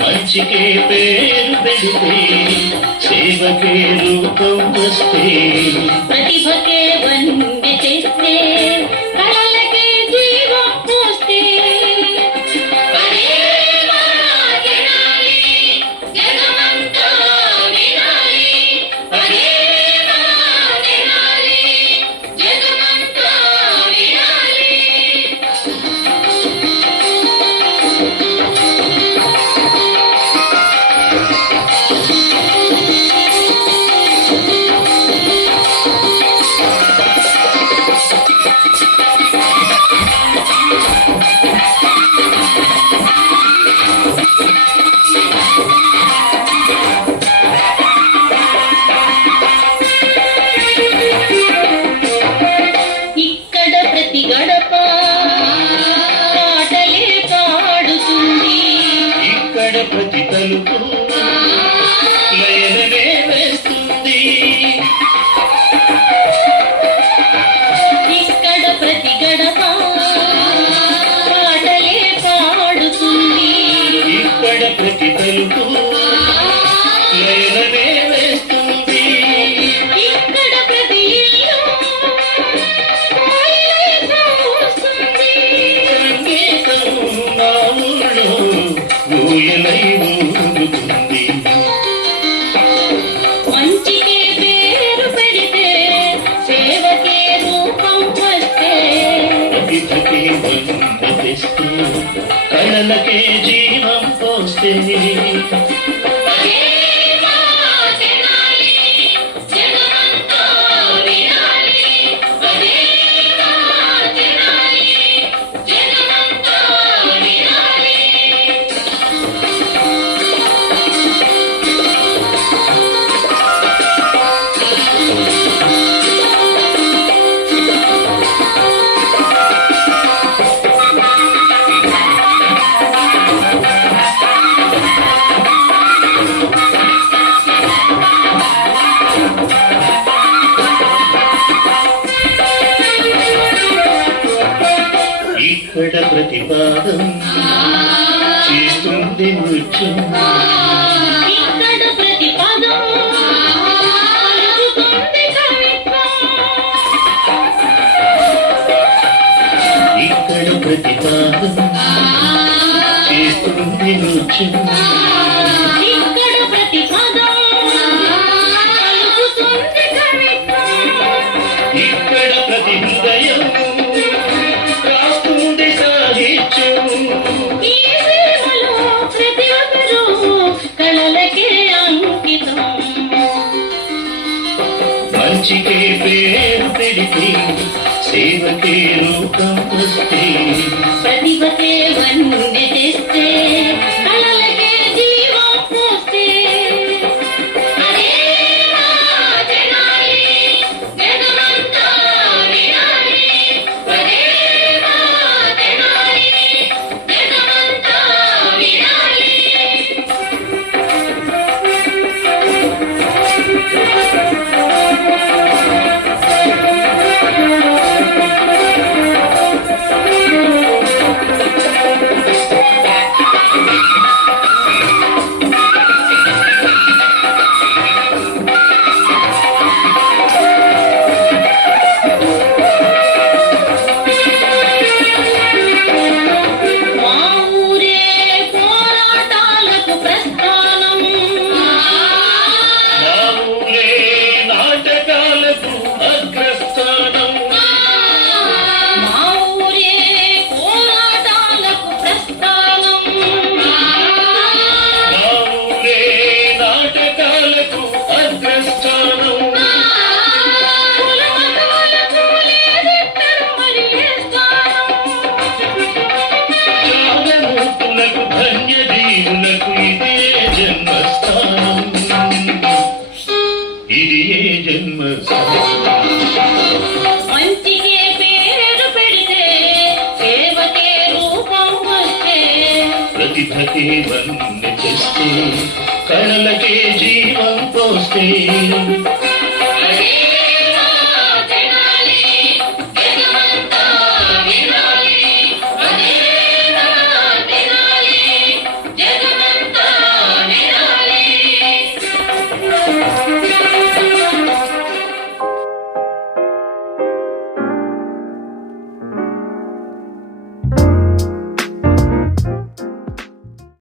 మంచికే పేరు పెడితే సేవకే రూపం వస్తే ప్రతిభకే వందె చేస్తే కళలకే జీవం పోస్తే ప్రతి తలుపు లయనమే వేస్తుంది. ఇక్కడ ప్రతి గడప పాటలే పాడుతుంది. ఇక్కడ ప్రతి తలుపు లయనమే వేస్తుంది. ఇక్కడ ప్రతి ఇల్లు సంగీతం నా ఊళ్ళో ఊయలై ఊగుతుంది. మంచికే పేరు పెడితే సేవకే రూపం వస్తే ప్రతిభకే వంద తెస్తే కళలకే జీవం పోస్తే ఇక్కడ ప్రతిపాదం చేస్తుంది నృత్యం. ఇక్కడ ప్రతి పదం పలుకుతుంది కవిత్వం. ఇక్కడ ప్రతిపాదం చేస్తుంది నృత్యం. ఇక్కడ ప్రతి పదం పలుకుతుంది కవిత్వం. ఇక్కడ ప్రతి హృదయం రాస్తుంది సాహిత్యం. ఈ సేవలో ప్రతి ఒక్కరూ కళలకే అంకితం. మంచికే పేరు పెడితే సేవకే రూపం వస్తే ప్రతిభకే వందె తెస్తే కళలకే జీవం పోస్తే ఇది ఏ జన్మ మంచికే పేరు పెడితే సేవకే రూపం వస్తే ప్రతిభకే వన్నె చేస్తే కళలకే జీవం పోస్తే